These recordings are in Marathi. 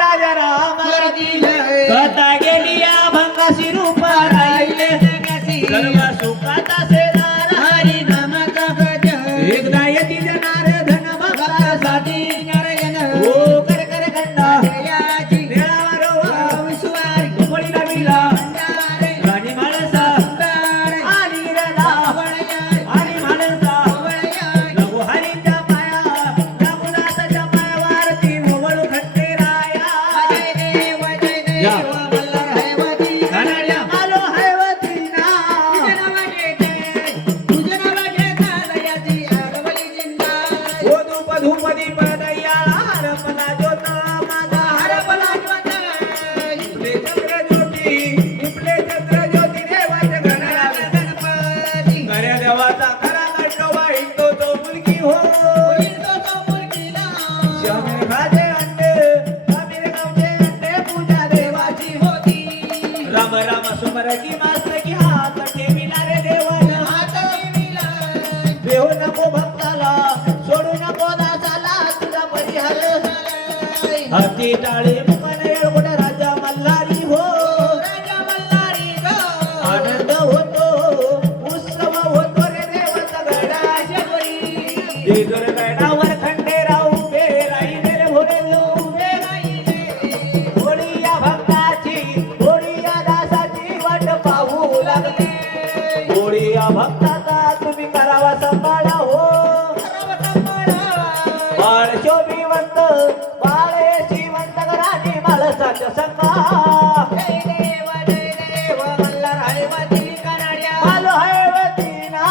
राजा राम कथा गेली या भंगासी रूप राहिले सर्व सुखाचा सेदार हरी नामाचा गज एकदा येती जनार धन भक्तासाठी हो कर कर खंडा देळावर विश्वारी कुपडी लागला राणी माणसा आणि रदा आणि माणसा नको हरीच्या पाया रघुनाथाच्या पायावरती मोवळू खट्टे राया या आलो हैवती ना ओ धूप धूप दीप दयाळा हरपला ज्योत माझा हरपला ज्योत इपले चंद्र ज्योती देवाचे घराला गणपती खऱ्या देवाचा खरा गंडोबा हिंदो तो मुलगी हो श्यामे खाजे अंडे आमिर गावचे अंडे पूजा देवाची होती राम राम सुमर की मास्त की हात ठेविला रे देवान हात ठेविला देव नको भक्ताला सोडू नको दासाला तुझा परिहार हाती टाळे मुखाने येळवड राजा मल्हारी हो राजा मल्हारी आनंद होतो उत्सव होतो रे देवाचा गडाच्या वरी देजोर गडावर खंडेराव उभे राहिले रे भोरे उभे राहिले होडी या भक्ताची होडी या दासाची वाट पाहू लागले होडी या भक्ताचा तुम्ही करावा सांभाळा हो बाळ शोभिवंत बाळ यशिवंत घराणी माळसाच्या संगा आलो हैवती ना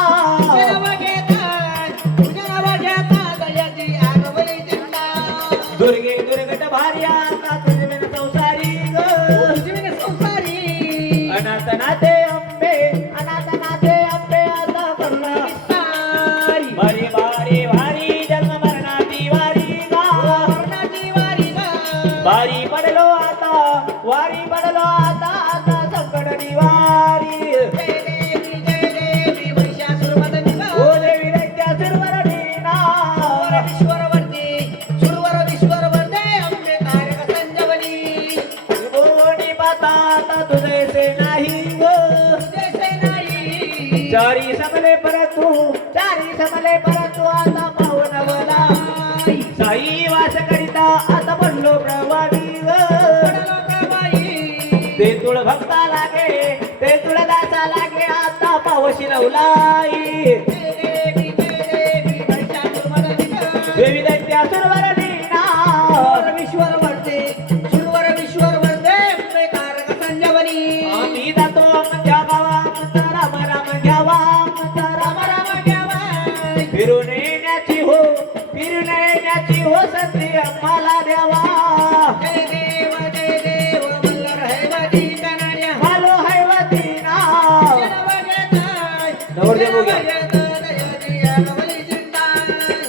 दुर्गे दुर्गट भार्या तुझे संसारी ग अनाथ नाथे अंबे आता करुणा भारी भारी भारी जन्म मरणाची वारी गा वारी पडलो आता संकट निवारी ओ देवी दैत्या सुरवरदीना त्रिभुवनी पाता आता तुझे नाही ग चारी समले परंतु आता पावन बोला साई वास करिता आता पडलो प्रवादी ग ते तुळ भक्ता लागे ते तुळ दासा लागे आता पावशी लवलाई देवी दैत्या सुरवरदीना विश्वर वरदे कारक संजवनी आम्ही जातो आमच्या गावात राम राम घ्यावा फिरून येण्याची हो संधी आम्हाला द्यावा आलो हैवती ना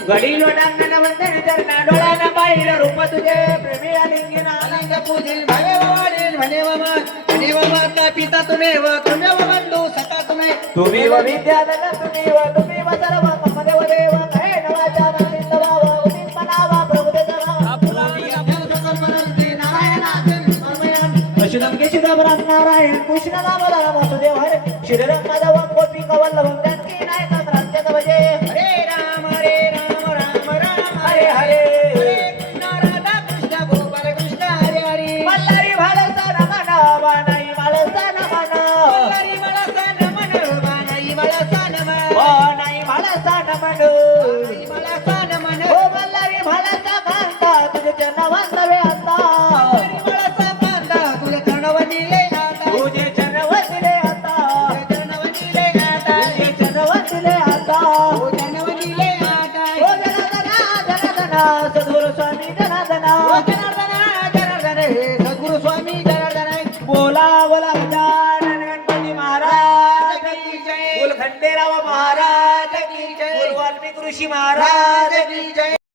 गडी लोटांना वंदन चरणा डोळ्याना पाहिलं रूप तुझे प्रेमी आलिंगना आनंद पूजिल म्हणे माता पिता तुम्हेव बंधू सता तुम्ही व विद्याधन तुम्ही व सर्व ममदेव देव कहे नवाचा नारिंद भाव उदित मनावा प्रभुदेवा अशुधम केशुधम राम नारायण कृष्ण नाम राम वासुदेव हरे श्रीराम माधव गोपी कवल्लभम जानकी नायकम राज्य भजे हरे राम राम हरे हरे राधा कृष्ण गोपाल कृष्ण हरे हरे मल्हारी भाळसा नमन वानाई माळसा नमन मल्हारी माळसा नमन वानाई माळसा नमन वानाई माळसा नमन ओ मल्हारी भाळसा कांता तुझे चरण वंदवे आता तुझे चरण वंदिले आता ओ जनार्दना सद्गुरु स्वामी जनार्दना सद्गुरु स्वामी जनार्दन बोला गजानन गणपती महाराज की जय बोल खंडेराव महाराज की जय बोल वाल्मिकी ऋषी महाराज